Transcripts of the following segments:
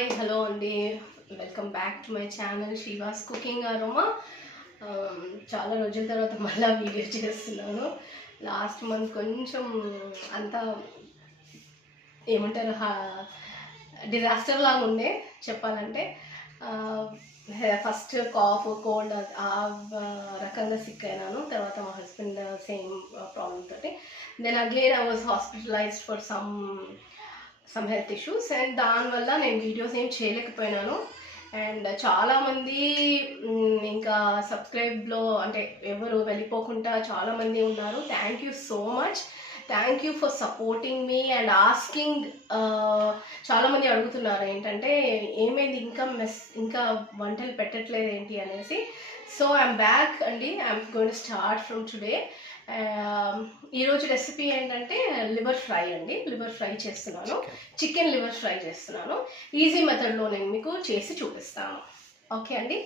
Hi hello అండి, welcome back to my channel she was cooking aroma. చాలా రోజుల తర్వాత మళ్ళీ వీడియో చేస్తున్నాను. లాస్ట్ మంత్ కొంచెం అంతా ఏమంటారు డిజాస్టర్ లాగా ఉండే చెప్పాలంటే. ఫస్ట్ కాఫ్ కోల్డ్ ఆ రకంగా సిక్ అయినాను. తర్వాత మా హస్బెండ్ సేమ్ ప్రాబ్లమ్ తోటి. Then again I was hospitalised for some health issues and దానివల్ల నేను వీడియోస్ ఏం చేయలేకపోయినాను. అండ్ చాలామంది ఇంకా సబ్స్క్రైబ్లో అంటే ఎవరు వెళ్ళిపోకుండా చాలామంది ఉన్నారు. Thank you so much. Thank you for supporting me and asking. చాలామంది అడుగుతున్నారు ఏంటంటే ఏమైంది ఇంకా వంటలు పెట్టట్లేదు ఏంటి అనేసి. సో ఐఎమ్ బ్యాక్ అండి. I'm going to start from today. ఈరోజు రెసిపీ ఏంటంటే లివర్ ఫ్రై అండి. లివర్ ఫ్రై చేస్తున్నాను, చికెన్ లివర్ ఫ్రై చేస్తున్నాను. ఈజీ మెథడ్లో నేను మీకు చేసి చూపిస్తాను. ఓకే అండి.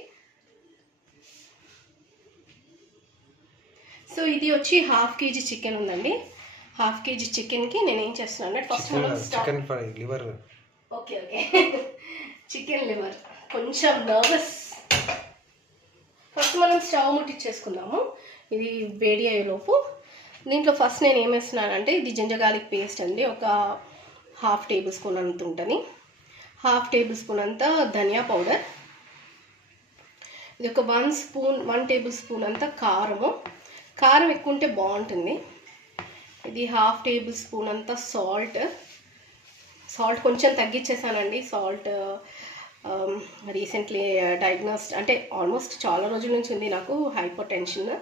సో ఇది వచ్చి 1/2 kg చికెన్ ఉందండి. 1/2 kg చికెన్కి నేను ఏం చేస్తున్నాను అంటే first chicken fry liver. Okay chicken liver కొంచెం నర్వస్. ఫస్ట్ మనం స్టవ్ ముట్టించేసుకుందాము. ఇది వేడి అయ్యేలోపు దీంట్లో ఫస్ట్ నేను ఏం వేస్తున్నానంటే ఇది జింజర్ గార్లిక్ పేస్ట్ అండి. ఒక 1/2 టేబుల్ స్పూన్ అంత ఉంటుంది. 1/2 టేబుల్ స్పూన్ అంతా ధనియా పౌడర్. ఇది ఒక 1 టేబుల్ స్పూన్ అంతా కారం ఎక్కువ ఉంటే బాగుంటుంది. ఇది 1/2 టేబుల్ స్పూన్ అంతా సాల్ట్ కొంచెం తగ్గించేసానండి. సాల్ట్ రీసెంట్లీ డయాగ్నోస్డ్ అంటే ఆల్మోస్ట్ చాలా రోజుల నుంచి ఉంది నాకు హైపర్ టెన్షన్.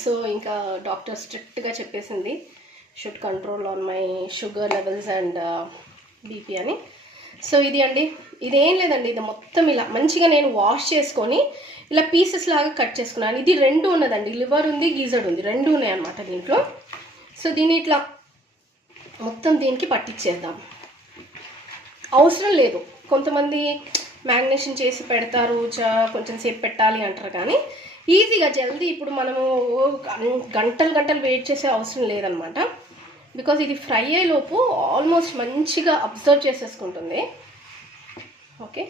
సో ఇంకా డాక్టర్ స్ట్రిక్ట్గా చెప్పేసింది should control on my sugar levels and BP అని. సో ఇది అండి, ఇదేం లేదండి, ఇది మొత్తం ఇలా మంచిగా నేను వాష్ చేసుకొని ఇలా పీసెస్ లాగా కట్ చేసుకున్నాను. ఇది 2 ఉన్నదండి, లివర్ ఉంది, గీజడ్ ఉంది, 2 ఉన్నాయి అన్నమాట దీంట్లో. సో దీన్ని ఇట్లా మొత్తం దీనికి పట్టించేద్దాం. అవసరం లేదు, కొంతమంది మ్యాగ్నేషన్ చేసి పెడతారు, కొంచెం సేపు పెట్టాలి అంటారు. కానీ ఈజీగా జల్దీ ఇప్పుడు మనము గంటలు వెయిట్ చేసే అవసరం లేదనమాట. బికాజ్ ఇది ఫ్రై అయ్యేలోపు ఆల్మోస్ట్ మంచిగా అబ్జర్వ్ చేసేసుకుంటుంది. ఓకే,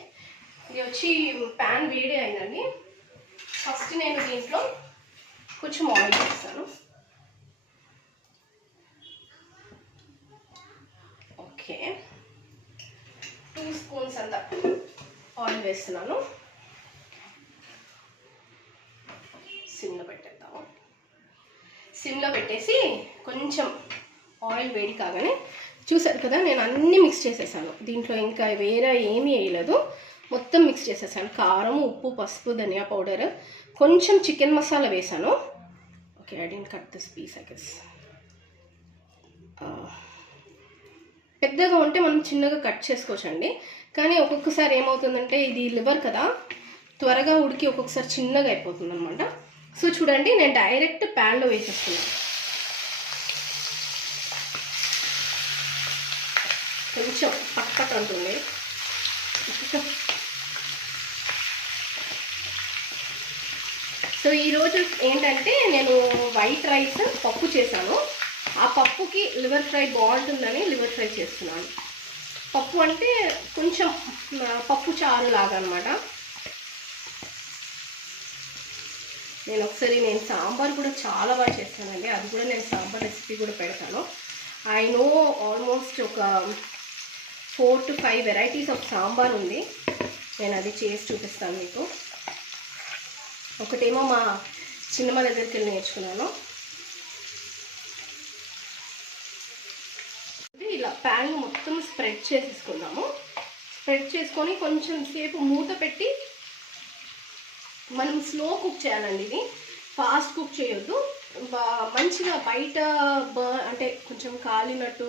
ఇది వచ్చి ప్యాన్ వేడి అయిందండి. ఫస్ట్ నేను దీంట్లో కొంచెం ఆయిల్ వేస్తాను. ఓకే, 2 స్పూన్స్ అంత ఆయిల్ వేస్తున్నాను. సిమ్లో పెట్టేసి కొంచెం ఆయిల్ వేడి కాగానే చూసారు కదా నేను అన్నీ మిక్స్ చేసేసాను. దీంట్లో ఇంకా వేరే ఏమీ వేయలేదు, మొత్తం మిక్స్ చేసేసాను. కారం, ఉప్పు, పసుపు, ధనియా పౌడర్, కొంచెం చికెన్ మసాలా వేసాను. Okay, I didn't cut this peace I guess. పెద్దగా ఉంటే మనం చిన్నగా కట్ చేసుకోవచ్చండి. కానీ ఒక్కొక్కసారి ఏమవుతుందంటే ఇది లివర్ కదా, త్వరగా ఉడికి ఒక్కొక్కసారి చిన్నగా అయిపోతుంది అనమాట. సో చూడండి, నేను డైరెక్ట్ ప్యాన్లో వేసేస్తున్నాను. కొంచెం పక్కపక్క ఉంటుంది. సో ఈరోజు ఏంటంటే నేను వైట్ రైస్ పప్పు చేశాను. ఆ పప్పుకి లివర్ ఫ్రై బాగుంటుందని లివర్ ఫ్రై చేస్తున్నాను. పప్పు అంటే కొంచెం పప్పు చారు లాగా అనమాట. నేను సాంబార్ కూడా చాలా బాగా చేస్తానండి. అది కూడా నేను సాంబార్ రెసిపీ కూడా పెడతాను. ఐ నో ఆల్మోస్ట్ ఒక 4 to 5 వెరైటీస్ ఆఫ్ సాంబార్ ఉంది. నేను అది చేసి చూపిస్తాను మీకు. ఒకటేమో మా చిన్నమ్మ దగ్గరికి వెళ్ళి నేర్చుకున్నాను. ఇలా ప్యాన్ మొత్తం స్ప్రెడ్ చేసేసుకున్నాము. స్ప్రెడ్ చేసుకొని కొంచెం సేపు మూత పెట్టి మనం స్లో కుక్ చేయాలండి. ఇది ఫాస్ట్ కుక్ చేయొద్దు. మంచిగా బయట అంటే కొంచెం కాలినట్టు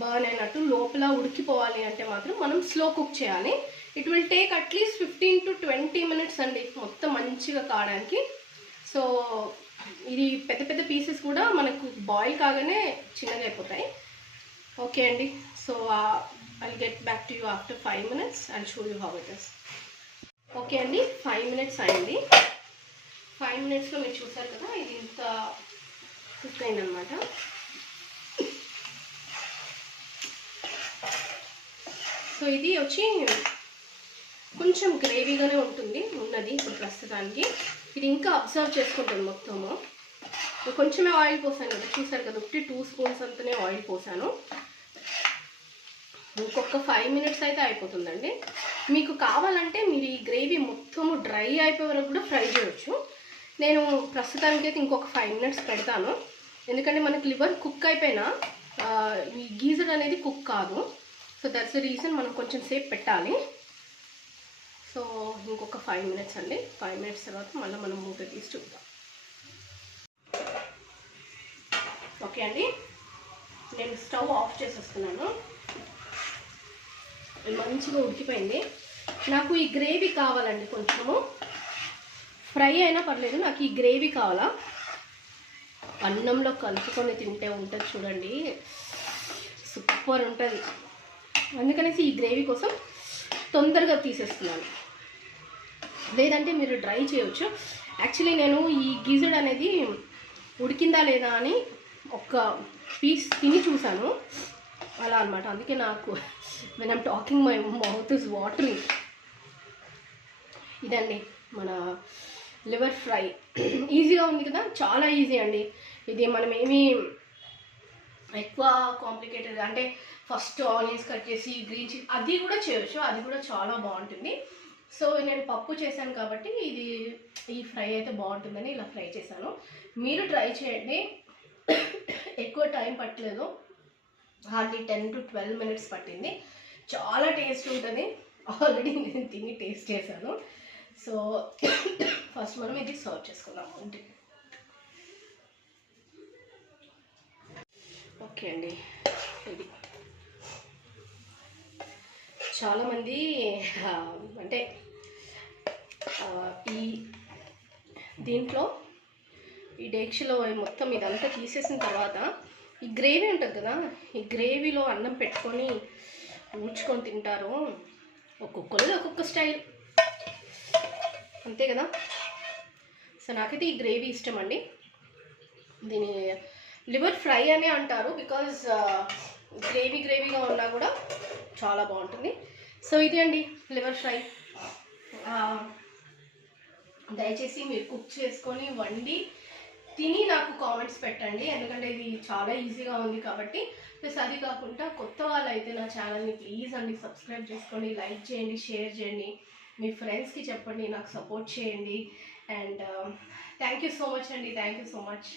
బర్న్ అయినట్టు లోపల ఉడికిపోవాలి అంటే మాత్రం మనం స్లో కుక్ చేయాలి. It will take at least 15 to 20 minutes అండి మొత్తం మంచిగా కావడానికి. సో ఇది పెద్ద పీసెస్ కూడా మనకు బాయిల్ కాగానే చిన్నగా అయిపోతాయి. ఓకే అండి, so I'll get back to you after 5 minutes. I'll show you how it is. Okay అండి, 5 minutes అయింది. 5 minutesలో మీరు చూసారు కదా ఇది ఇంత కుక్ అయిందనమాట. సో ఇది వచ్చి కొంచెం గ్రేవీగానే ఉన్నది ఇప్పుడు ప్రస్తుతానికి. ఇది ఇంకా అబ్జర్వ్ చేసుకుంటుంది మొత్తము. కొంచెమే ఆయిల్ పోసాను కదా, చూసారు కదా, 2 స్పూన్స్ అంతనే ఆయిల్ పోసాను. ఇంకొక 5 మినిట్స్ అయితే అయిపోతుందండి. మీకు కావాలంటే మీరు ఈ గ్రేవీ మొత్తము డ్రై అయిపోయే వరకు కూడా ఫ్రై చేయొచ్చు. నేను ప్రస్తుతానికి అయితే ఇంకొక 5 మినిట్స్ పెడతాను. ఎందుకంటే మనకి లివర్ కుక్ అయిపోయినా ఈ గీజర్ అనేది కుక్ కాదు. సో దట్స్ ద రీజన్ మనం కొంచెం సేపు పెట్టాలి. సో ఇంకొక 5 మినిట్స్ అండి. 5 మినిట్స్ తర్వాత మళ్ళీ మనం మూత తీసి చూద్దాం. ఓకే అండి, నేను స్టవ్ ఆఫ్ చేసేస్తున్నాను. మంచిగా ఉడికిపోయింది. నాకు ఈ గ్రేవీ కావాలండి, కొంచెము ఫ్రై అయినా పర్లేదు, నాకు ఈ గ్రేవీ కావాలా. అన్నంలో కలుపుకొని తింటే ఉంటుంది చూడండి, సూపర్ ఉంటుంది. అందుకనేసి ఈ గ్రేవీ కోసం తొందరగా తీసేస్తున్నాను. లేదంటే మీరు డ్రై చేయవచ్చు. యాక్చువల్లీ నేను ఈ గిజడ్ అనేది ఉడికిందా లేదా అని ఒక పీస్ తిని చూసాను, అలా అనమాట. అందుకే నాకు when I'm talking my mouth is watering. ఇదండి మన లివర్ ఫ్రై. ఈజీగా ఉంది కదా, చాలా ఈజీ అండి ఇది. మనం ఏమీ ఎక్కువ కాంప్లికేటెడ్ అంటే ఫస్ట్ ఆనియన్స్ కట్ చేసి గ్రీన్ చిల్లీ అది కూడా చేయొచ్చు, అది కూడా చాలా బాగుంటుంది. సో నేను పప్పు చేశాను కాబట్టి ఈ ఫ్రై అయితే బాగుంటుందని ఇలా ఫ్రై చేశాను. మీరు ట్రై చేయండి. ఎక్కువ టైం పట్టలేదు, హార్డ్లీ 10 to 12 మినిట్స్ పట్టింది. చాలా టేస్ట్ ఉంటుంది. ఆల్రెడీ నేను తిని టేస్ట్ చేశాను. సో ఫస్ట్ మనం ఇది సర్వ్ చేసుకుందాం అంటే. ఓకే అండి, ఇది చాలామంది అంటే ఈ దీంట్లో ఈ డేక్షలో మొత్తం ఇదంతా తీసేసిన తర్వాత ఈ గ్రేవీ ఉంటుంది కదా, ఈ గ్రేవీలో అన్నం పెట్టుకొని ఊడ్చుకొని తింటారు. ఒక్కొక్కరు ఒక్కొక్క స్టైల్, అంతే కదా. సో నాకైతే ఈ గ్రేవీ ఇష్టం అండి. దీని లివర్ ఫ్రై అనే అంటారు, బికాజ్ గ్రేవీగా ఉన్నా కూడా చాలా బాగుంటుంది. సో ఇది అండి లివర్ ఫ్రై. దయచేసి మీరు కుక్ చేసుకొని వండి తిని నాకు కామెంట్స్ పెట్టండి, ఎందుకంటే ఇది చాలా ఈజీగా ఉంది కాబట్టి. ప్లస్ అది కాకుండా కొత్త వాళ్ళు అయితే నా ఛానల్ని ప్లీజ్ అండి సబ్స్క్రైబ్ చేసుకోండి, లైక్ చేయండి, షేర్ చేయండి, మీ ఫ్రెండ్స్కి చెప్పండి, నాకు సపోర్ట్ చేయండి. And thank you so much అండి, థ్యాంక్ యూ సో మచ్.